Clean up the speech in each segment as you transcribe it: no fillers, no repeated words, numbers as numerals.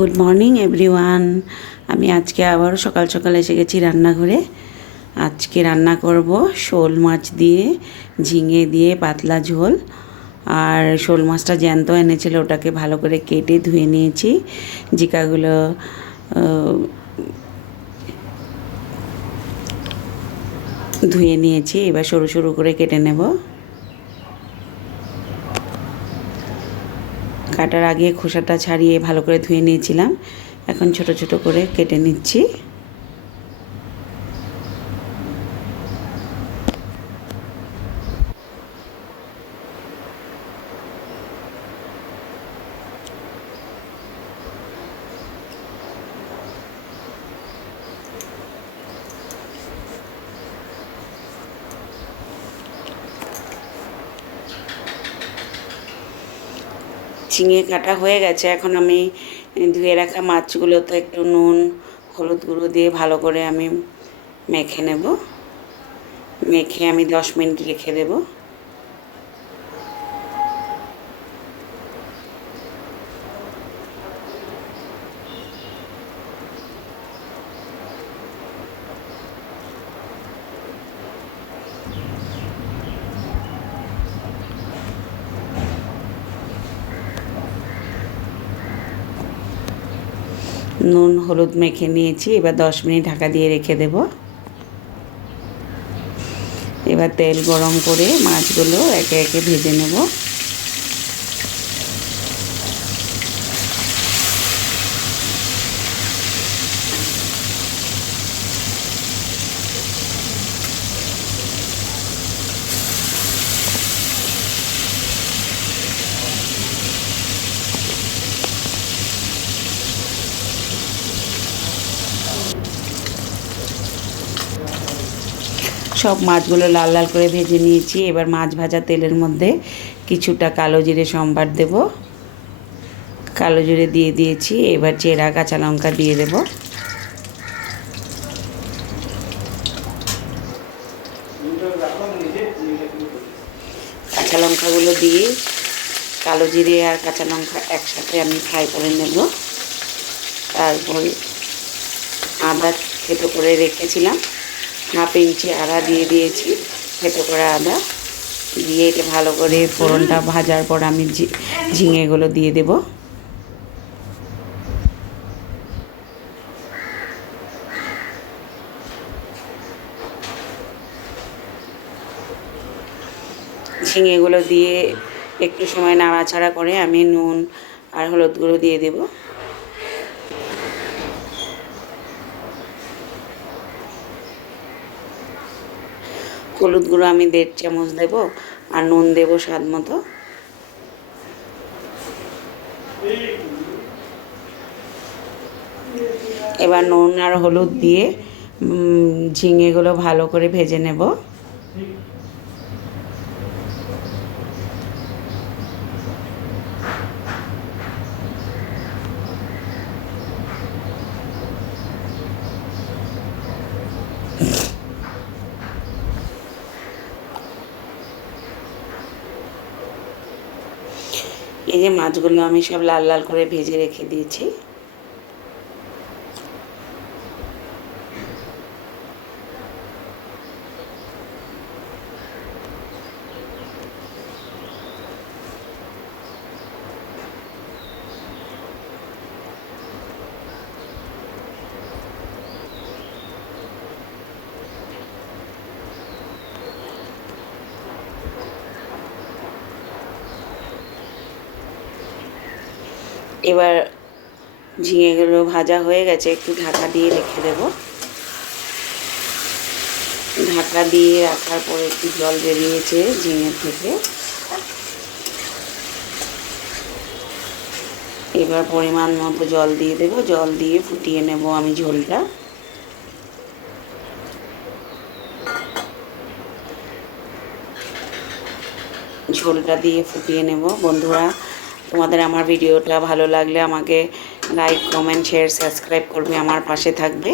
Good morning everyone. আমি আজকে আবারও সকাল সকাল এসে গেছি রান্নাঘরে। আজকে রান্না করব শোল মাছ দিয়ে, ঝিঙে দিয়ে পাতলা ঝোল। আর শোল মাছটা জ্যান্ত এনেছিল, ওটাকে ভালো করে কেটে ধুয়ে নিয়েছি। জিকাগুলো ধুয়ে নিয়েছি, এবার সরু সরু করে কেটে নেব। কাটার আগে খোসাটা ছাড়িয়ে ভালো করে ধুয়ে নিয়েছিলাম, এখন ছোট ছোট করে কেটে নিচ্ছি। ঝিঙে কাটা হয়ে গেছে, এখন আমি ধুয়ে রাখা মাছগুলোতে একটু নুন হলুদ গুঁড়ো দিয়ে ভালো করে আমি মেখে নেব। মেখে আমি 10 মিনিট রেখে দেব। নুন হলুদ মেখে নিয়েছি, এবার 10 মিনিট ঢাকা দিয়ে রেখে দেব। এবার তেল গরম করে মাছগুলো একে একে ভেজে নেব। সব মাছগুলো লাল লাল করে ভেজে নিয়েছি। এবার মাছ ভাজা তেলের মধ্যে কিছুটা কালো জিরে সম্বার দেব। কালো জিরে দিয়ে দিয়েছি, এবার চেরা কাঁচা লঙ্কা দিয়ে দেব। কাঁচা লঙ্কাগুলো দিয়ে কালো জিরে আর কাঁচা লঙ্কা একসাথে আমি ফ্রাই করে নেব। তারপরে আদা থেতো করে রেখেছিলাম, 1/2 ইঞ্চি আদা দিয়ে দিয়েছি, থেতো করে আদা দিয়ে এটা ভালো করে ফোড়নটা ভাজার পর আমি ঝিঙেগুলো দিয়ে দেব। ঝিঙেগুলো দিয়ে একটু সময় নাড়াচাড়া করে আমি নুন আর হলুদ গুঁড়ো দিয়ে দেব। হলুদ গুঁড়ো আমি 1.5 চামচ দেব আর নুন দেব স্বাদ মতো। এবার নুন আর হলুদ দিয়ে ঝিঙেগুলো ভালো করে ভেজে নেব। এই যে মাছগুলো আমি সব লাল লাল করে ভেজে রেখে দিয়েছি। এবার ঝিঙেগুলো ভাজা হয়ে গেছে, একটু ঢাকা দিয়ে রেখে দেব। ঢাকা দিয়ে রাখার পরে একটু জল বেরিয়েছে ঝিঙে থেকে। এবার পরিমাণ মতো জল দিয়ে দেব, জল দিয়ে ফুটিয়ে নেব আমি ঝোলটা। ঝোলটা দিয়ে ফুটিয়ে নেব। বন্ধুরা, তোমাদের আমার ভিডিওটা ভালো লাগলে আমাকে লাইক কমেন্ট শেয়ার সাবস্ক্রাইব করবে, আমার পাশে থাকবে।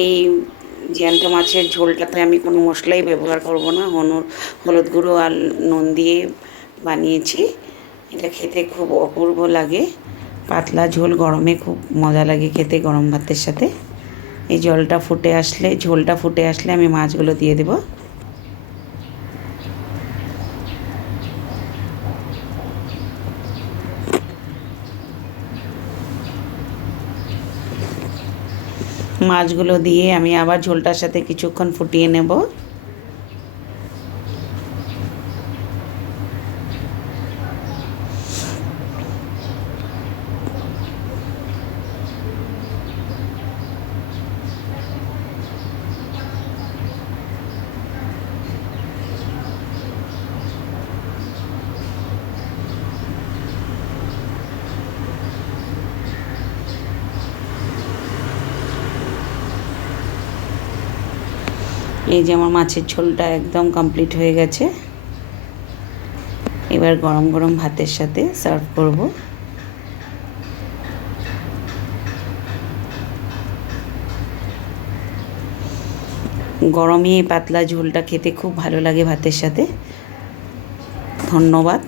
এই জ্যান্ত মাছের ঝোলটাতে আমি কোনো মশলাই ব্যবহার করব না, হলুদ গুঁড়ো আর নুন দিয়ে বানিয়েছি। এটা খেতে খুব অপূর্ব লাগে, পাতলা ঝোল গরমে খুব মজা লাগে খেতে গরম ভাতের সাথে। এই ঝোলটা ফুটে আসলে আমি মাছগুলো দিয়ে দেব। মাছগুলো দিয়ে আমি আবার ঝোলটার সাথে কিছুক্ষণ ফুটিয়ে নেব। এই যে আমার মাছের ঝোলটা একদম কমপ্লিট হয়ে গেছে। এবার গরম গরম ভাতের সাথে সার্ভ করব। গরমে এই পাতলা ঝোলটা খেতে খুব ভালো লাগে ভাতের সাথে। ধন্যবাদ।